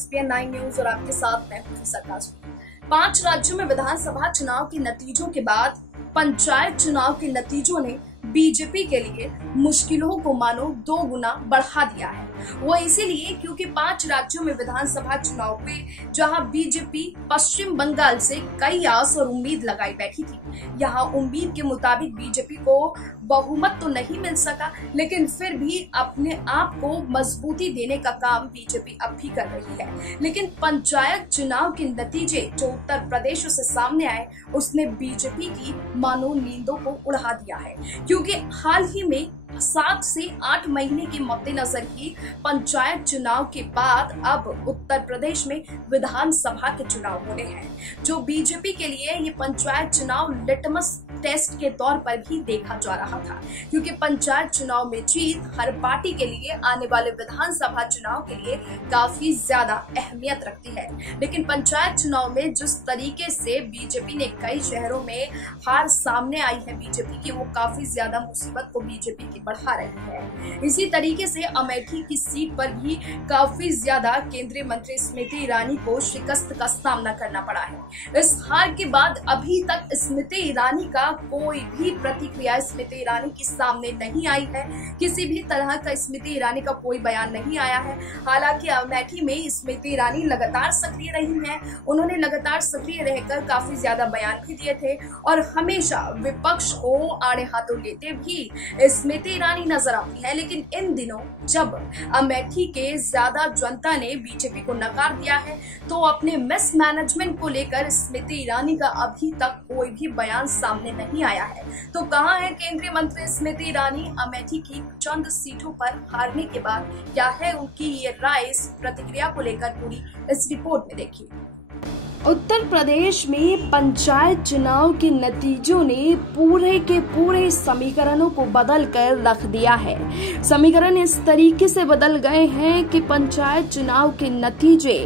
SPN 9 news और आपके साथ मैं हूं सरकाज। 5 राज्यों में विधानसभा चुनाव के नतीजों के बाद पंचायत चुनाव के नतीजों ने बीजेपी के लिए मुश्किलों को मानो 2 गुना बढ़ा दिया है। वो इसीलिए क्योंकि 5 राज्यों में विधानसभा चुनाव हुए जहां बीजेपी पश्चिम बंगाल से कई आस और उम्मीद लगाई बैठी थी। यहां उम्मीद के मुताबिक बीजेपी को बहुमत तो नहीं मिल सका, लेकिन फिर भी अपने आप को मजबूती देने का काम बीजेपी अब भी कर रही है। लेकिन पंचायत चुनाव के नतीजे जो उत्तर प्रदेश से सामने आए उसने बीजेपी की मानो नींदों को उड़ा दिया है, क्योंकि हाल ही में 7 से 8 महीने के मद्देनजर ही पंचायत चुनाव के बाद अब उत्तर प्रदेश में विधानसभा के चुनाव होने हैं, जो बीजेपी के लिए ये पंचायत चुनाव लिटमस टेस्ट के तौर पर भी देखा जा रहा था, क्योंकि पंचायत चुनाव में जीत हर पार्टी के लिए आने वाले विधानसभा चुनाव के लिए काफी ज्यादा अहमियत रखती है। लेकिन पंचायत चुनाव में जिस तरीके से बीजेपी ने कई शहरों में हार सामने आई है बीजेपी की, वो काफी ज्यादा मुसीबत को बीजेपी की बढ़ा रही है। इसी तरीके से अमेठी की सीट पर भी काफी ज्यादा केंद्रीय मंत्री स्मृति ईरानी को शिकस्त का सामना करना पड़ा है। इस हार के बाद अभी तक स्मृति ईरानी का कोई भी प्रतिक्रिया स्मृति ईरानी के सामने नहीं आई है। किसी भी तरह का स्मृति ईरानी का कोई बयान नहीं आया है। हालांकि अमेठी में स्मृति ईरानी लगातार सक्रिय रही हैं। उन्होंने लगातार सक्रिय रहकर काफी ज्यादा बयान भी दिए थे और हमेशा विपक्ष को आड़े हाथों लेते भी स्मृति ईरानी नजर आती है। लेकिन इन दिनों जब अमेठी के ज्यादा जनता ने बीजेपी को नकार दिया है, तो अपने मिस मैनेजमेंट को लेकर स्मृति ईरानी का अभी तक कोई भी बयान सामने नहीं आया है। तो कहां है केंद्रीय मंत्री स्मृति ईरानी? अमेठी की चंद सीटों पर हारने के बाद क्या है उनकी ये राय? इस प्रतिक्रिया को लेकर पूरी इस रिपोर्ट में देखिए। उत्तर प्रदेश में पंचायत चुनाव के नतीजों ने पूरे के पूरे समीकरणों को बदल कर रख दिया है। समीकरण इस तरीके से बदल गए हैं कि पंचायत चुनाव के नतीजे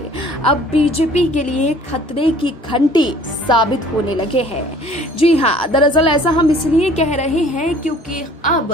अब बीजेपी के लिए खतरे की घंटी साबित होने लगे हैं। जी हाँ, दरअसल ऐसा हम इसलिए कह रहे हैं क्योंकि अब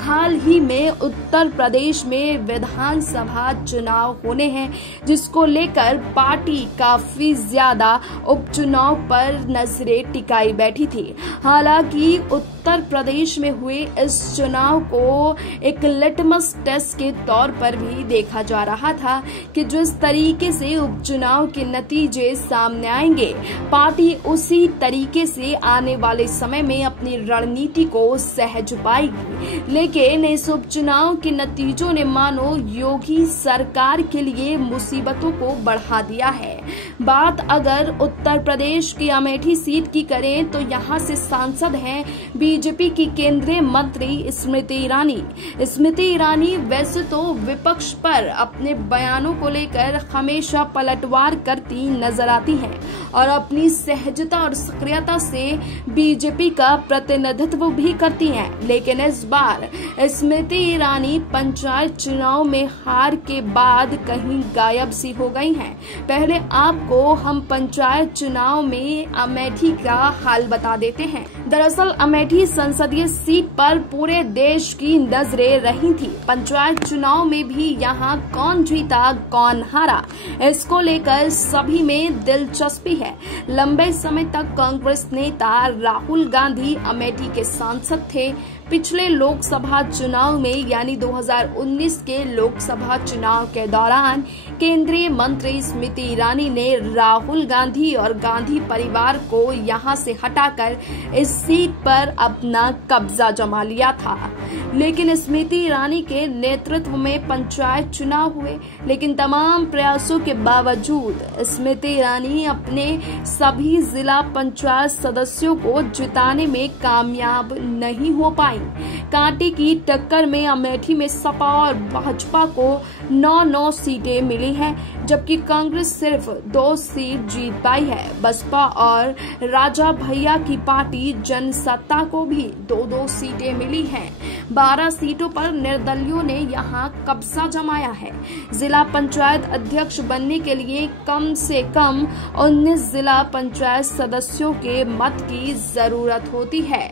हाल ही में उत्तर प्रदेश में विधानसभा चुनाव होने हैं, जिसको लेकर पार्टी काफी ज्यादा उपचुनाव पर नजरें टिकाई बैठी थी। हालांकि उत्तर प्रदेश में हुए इस चुनाव को एक लिटमस टेस्ट के तौर पर भी देखा जा रहा था कि जिस तरीके से उपचुनाव के नतीजे सामने आएंगे, पार्टी उसी तरीके से आने वाले समय में अपनी रणनीति को सहज पाएगी। लेकिन इस उपचुनाव के नतीजों ने मानो योगी सरकार के लिए मुसीबतों को बढ़ा दिया है। बात अगर उत्तर प्रदेश की अमेठी सीट की करें तो यहां से सांसद हैं बीजेपी की केंद्रीय मंत्री स्मृति ईरानी। स्मृति ईरानी वैसे तो विपक्ष पर अपने बयानों को लेकर हमेशा पलटवार करती नजर आती हैं और अपनी सहजता और सक्रियता से बीजेपी का प्रतिनिधित्व भी करती हैं। लेकिन इस बार स्मृति ईरानी पंचायत चुनाव में हार के बाद कहीं गायब सी हो गई हैं। पहले आपको हम पंचायत चुनाव में अमेठी का हाल बता देते हैं। दरअसल अमेठी संसदीय सीट पर पूरे देश की नजरें रही थी। पंचायत चुनाव में भी यहां कौन जीता कौन हारा, इसको लेकर सभी में दिलचस्पी है। लंबे समय तक कांग्रेस नेता राहुल गांधी अमेठी के सांसद थे। पिछले लोकसभा चुनाव में यानी 2019 के लोकसभा चुनाव के दौरान केंद्रीय मंत्री स्मृति ईरानी ने राहुल गांधी और गांधी परिवार को यहां से हटाकर इस सीट पर अपना कब्जा जमा लिया था। लेकिन स्मृति ईरानी के नेतृत्व में पंचायत चुनाव हुए, लेकिन तमाम प्रयासों के बावजूद स्मृति ईरानी अपने सभी जिला पंचायत सदस्यों को जिताने में कामयाब नहीं हो पाई। कांटे की टक्कर में अमेठी में सपा और भाजपा को 9 सीटें मिली हैं, जबकि कांग्रेस सिर्फ 2 सीट जीत पाई है। बसपा और राजा भैया की पार्टी जनसत्ता को भी 2 सीटें मिली हैं। 12 सीटों पर निर्दलियों ने यहां कब्जा जमाया है। जिला पंचायत अध्यक्ष बनने के लिए कम से कम 19 जिला पंचायत सदस्यों के मत की जरूरत होती है।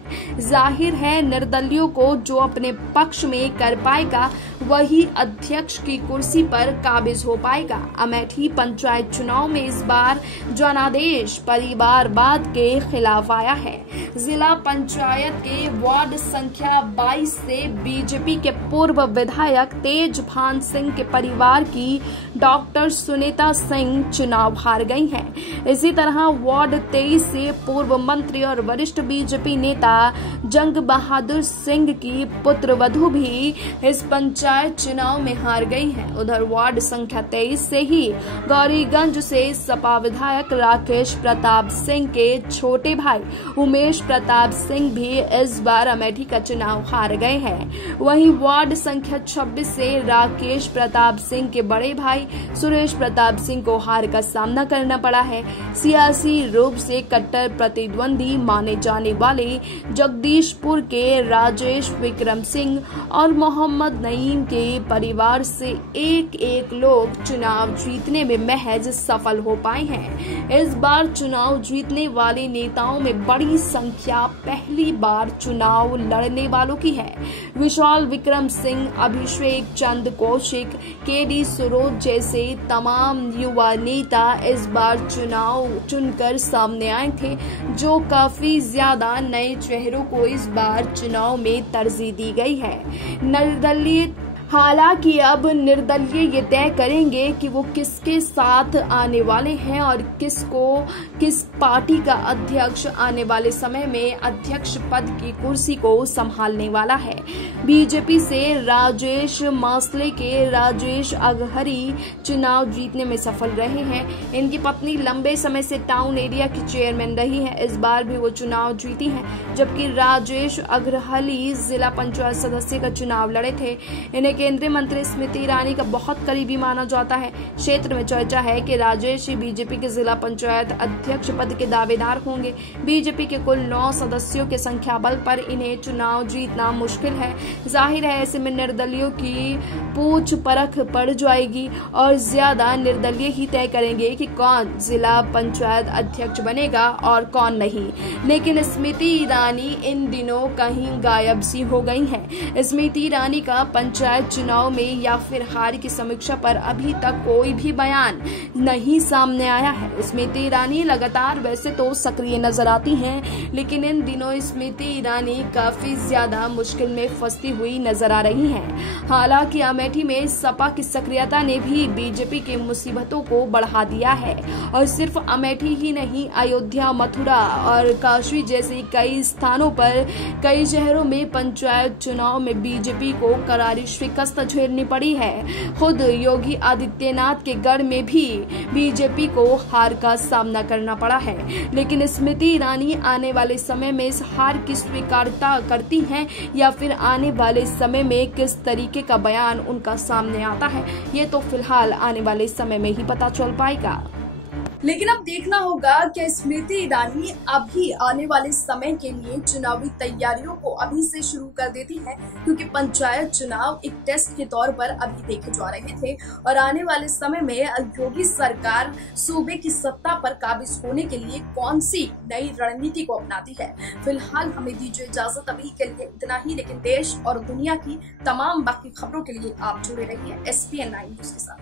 जाहिर है निर्दलियों को जो अपने पक्ष में कर पाएगा वही अध्यक्ष की कुर्सी पर काबिज हो पाएगा। अमेठी पंचायत चुनाव में इस बार जनादेश परिवारवाद के खिलाफ आया है। जिला पंचायत के वार्ड संख्या 22 से बीजेपी के पूर्व विधायक तेजभान सिंह के परिवार की डॉक्टर सुनीता सिंह चुनाव हार गई हैं। इसी तरह वार्ड 23 से पूर्व मंत्री और वरिष्ठ बीजेपी नेता जंग बहादुर सिंह की पुत्रवधू भी इस पंचायत चुनाव में हार गई हैं। उधर वार्ड संख्या 23 से ही गौरीगंज से सपा विधायक राकेश प्रताप सिंह के छोटे भाई उमेश प्रताप सिंह भी इस बार अमेठी का चुनाव हार गए हैं। वहीं वार्ड संख्या 26 से राकेश प्रताप सिंह के बड़े भाई सुरेश प्रताप सिंह को हार का सामना करना पड़ा है। सियासी रूप से कट्टर प्रतिद्वंदी माने जाने वाले जगदीशपुर के राजेश विक्रम सिंह और मोहम्मद नईम के परिवार से एक एक लोग चुनाव जीतने में महज सफल हो पाए हैं। इस बार चुनाव जीतने वाले नेताओं में बड़ी संख्या पहली बार चुनाव लड़ने वालों की है। विशाल विक्रम सिंह, अभिषेक चंद कौशिक, केडी सरोज जैसे तमाम युवा नेता इस बार चुनाव चुनकर सामने आए थे, जो काफी ज्यादा नए चेहरों को इस बार चुनाव में तरजीह दी गई है। निर्दलीय हालांकि अब निर्दलीय ये तय करेंगे कि वो किसके साथ आने वाले हैं और किस पार्टी का अध्यक्ष आने वाले समय में अध्यक्ष पद की कुर्सी को संभालने वाला है। बीजेपी से राजेश मासले के राजेश अगहरी चुनाव जीतने में सफल रहे हैं। इनकी पत्नी लंबे समय से टाउन एरिया की चेयरमैन रही है। इस बार भी वो चुनाव जीती हैं, जबकि राजेश अग्रहली जिला पंचायत सदस्य का चुनाव लड़े थे। इन्हें केंद्रीय मंत्री स्मृति ईरानी का बहुत करीबी माना जाता है। क्षेत्र में चर्चा है कि राजेश ही बीजेपी के जिला पंचायत अध्यक्ष पद के दावेदार होंगे। बीजेपी के कुल 9 सदस्यों के संख्या बल पर इन्हें चुनाव जीतना मुश्किल है। जाहिर है ऐसे में निर्दलीयों की पूछ परख पड़ जाएगी और ज्यादा निर्दलीय ही तय करेंगे कि कौन जिला पंचायत अध्यक्ष बनेगा और कौन नहीं। लेकिन स्मृति ईरानी इन दिनों कहीं गायब सी हो गई हैं। स्मृति ईरानी का पंचायत चुनाव में या फिर हार की समीक्षा पर अभी तक कोई भी बयान नहीं सामने आया है। स्मृति ईरानी लगातार वैसे तो सक्रिय नजर आती हैं, लेकिन इन दिनों स्मृति ईरानी काफी ज्यादा मुश्किल में फंसती हुई नजर आ रही हैं। हालांकि अमेठी में सपा की सक्रियता ने भी बीजेपी की मुसीबतों को बढ़ा दिया है और सिर्फ अमेठी ही नहीं, अयोध्या, मथुरा और काशी जैसे कई स्थानों पर कई शहरों में पंचायत चुनाव में बीजेपी को करारी शिकस्त झेलनी पड़ी है। खुद योगी आदित्यनाथ के गढ़ में भी बीजेपी को हार का सामना करना पड़ा है। लेकिन स्मृति ईरानी आने वाले समय में इस हार की स्वीकारता करती हैं या फिर आने वाले समय में किस तरीके का बयान उनका सामने आता है, ये तो फिलहाल आने वाले समय में ही पता चल पाएगा। लेकिन अब देखना होगा कि स्मृति ईरानी अभी आने वाले समय के लिए चुनावी तैयारियों को अभी से शुरू कर देती है, क्योंकि पंचायत चुनाव एक टेस्ट के तौर पर अभी देखे जा रहे थे और आने वाले समय में योगी सरकार सूबे की सत्ता पर काबिज होने के लिए कौन सी नई रणनीति को अपनाती है। फिलहाल हमें दीजिए इजाजत, अभी के लिए इतना ही, लेकिन देश और दुनिया की तमाम बाकी खबरों के लिए आप जुड़े रहिए SPN9 न्यूज के साथ।